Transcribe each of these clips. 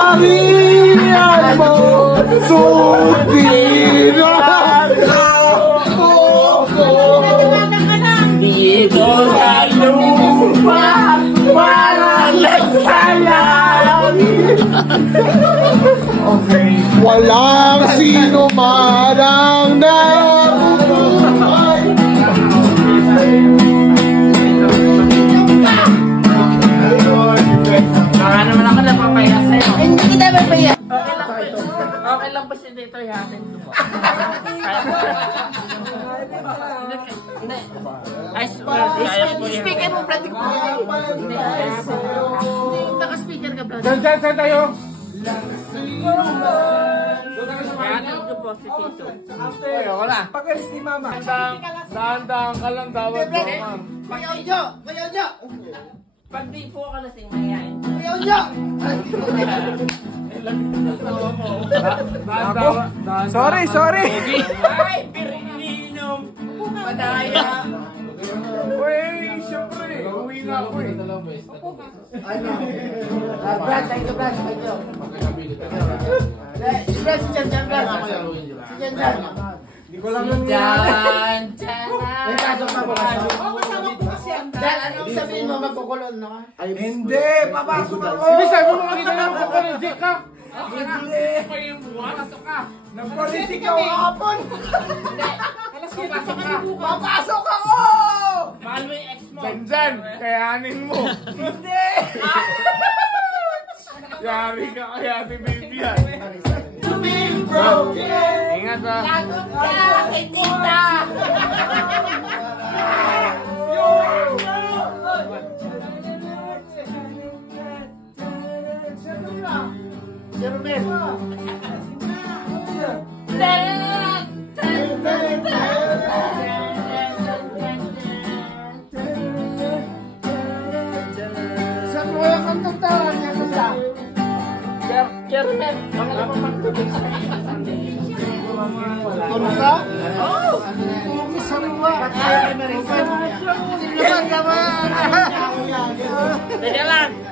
Parihan mo, sutiran ako dito sa lupa para nagsalang. Okay. Walang sino marang nabubuhay. Baka naman ako napapaya sa'yo. Hindi kita mapaya. Okay lang ba si dito yatin ko po? Ay, speaker mo, Brad. Hindi, naka-speaker ka, Brad. Diyan tayo. Yatin ko po si Tito. Ayaw ko na. Pag-alis ni Mama. Dahan-dahan ka lang dapat mo, ma'am. Kuya Onjo! Kuya Onjo! Pag di po ako lasing mayayain. Kuya Onjo! Sorry. Ay, pirininom! Madaya! Uy, siyempre. Uwi nga ako eh. Brad, tayo to Brad. Tayo. Brad, si Jan, Brad. Si Jan. Hindi ko lang lang Jan! May pasok na po. Dan, anong sabihin mo? Magkukulon, no? Hindi, papasok ako. Hindi, sabi mo kanina lang ako ng Jake ka. Hindi. Pasok ka! Nag-politik ako hapon. Pasok ka! Papasok ako! Mahal mo yung ex mo! Dyan, kayanin mo. Hindi. Yari ka kaya si Bibian. To be broken. Ingat ha. Lagot ka kay tita. Sa mga kantatawan niya nila. Kermen! Tulog ka? Oo. Kumis sa mga.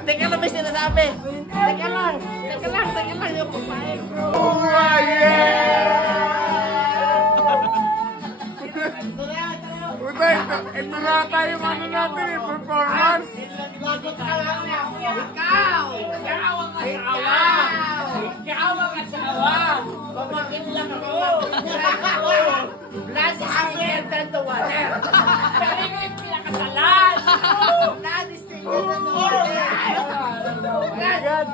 Teka lang, may sinasabi. Teka lang, yung kumain. Oh my yeah! Puta, ito na tayo ano natin eh, performance. Ikaw ang asawa! Pamakin lang ako! Blood is thicker than the water! Pero yung pinakasalan! Blood is thicker than the water! Blood!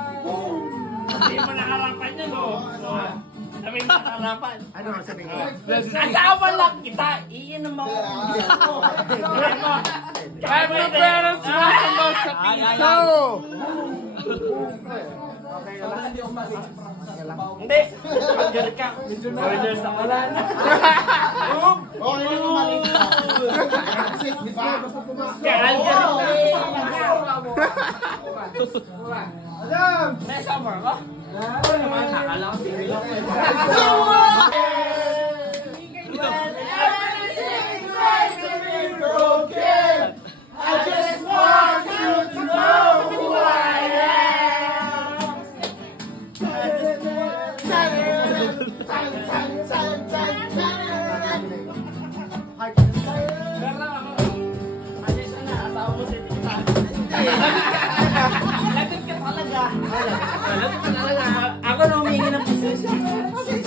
Hindi mo nakarapan yun, no? Sabi mo nakarapan. Ano sabihin ko? Asawa lang kita! Iyan ang mga I'm the parents welcome sa piso. Hindi! Order ka! Order sa kalan! Okay na kumalit ka. Di ba? Adam! May summer ko? Ano naman? Nakala ko sili lang. I just want you to know who I am. Lapit ka talaga. Ako na humingi ng pisesya.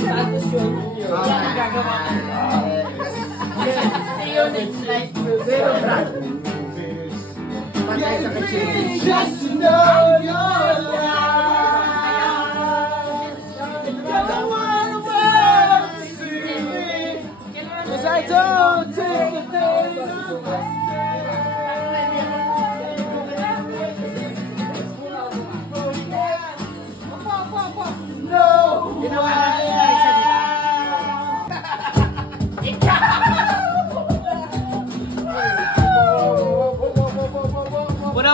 Tapos yun. Yan ang gagawa ko. See you next life. Zero brand. Patay sa kachin. Just to know your love. Don't wanna work to see me. 'Cause I don't take the days away. No, Ginawa natin na isa nila. Pura.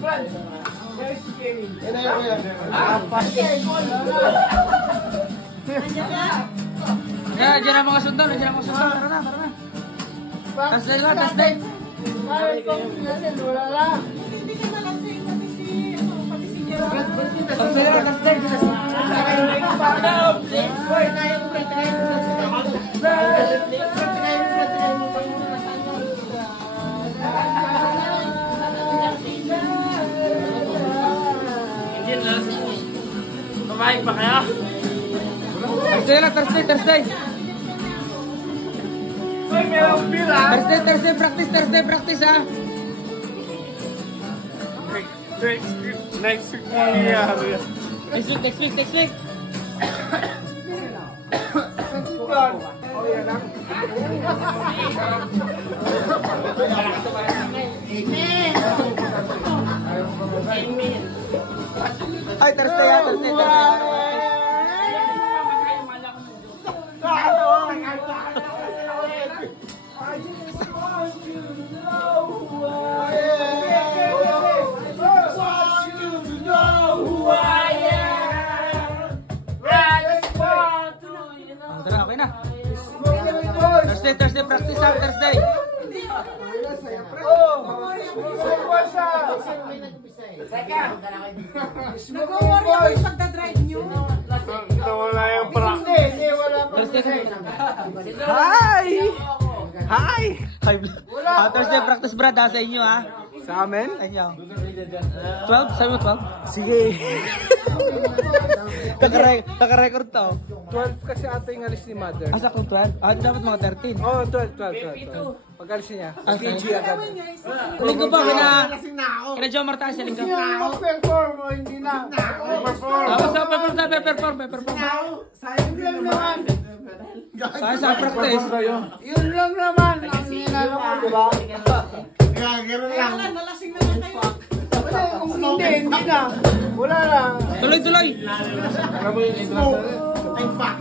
Brad, where's she getting? Nandiyan ang mga sundalo. Tara na. Thursday na, Thursday. Wala lang. Thursday na, Thursday. Hindi na. Kumain pa kayo? Thursday na, Thursday. Thursday, practice ha. Next week mangyayari. Next week. Ay, Thursday. Okay na. Thursday, practice ha, Thursday. Nag-worry ako yung pagdadrive nyo. Wala yung practice. Hi! Thursday practice brad ha, sa inyo ha. Sa amin? Sa inyo. 12? Sabi mo 12? Sige. Naka-record to. 12 kasi ata yung alis ni mother. Asa kung 12? Ah, dapat mga 13. Oo, 12. Pag-alis niya. Okay. PG agad. Linggo po, kina Joe Marta sa linggo. Perform o hindi na. Perform. Sayang lang naman. Sa practice. Yun lang naman ang ninalo ko, di ba? Gano'n lang. Nalasing naman kayo. Wala, kung hindi na. Wala lang. Tuloy. Ay, fuck.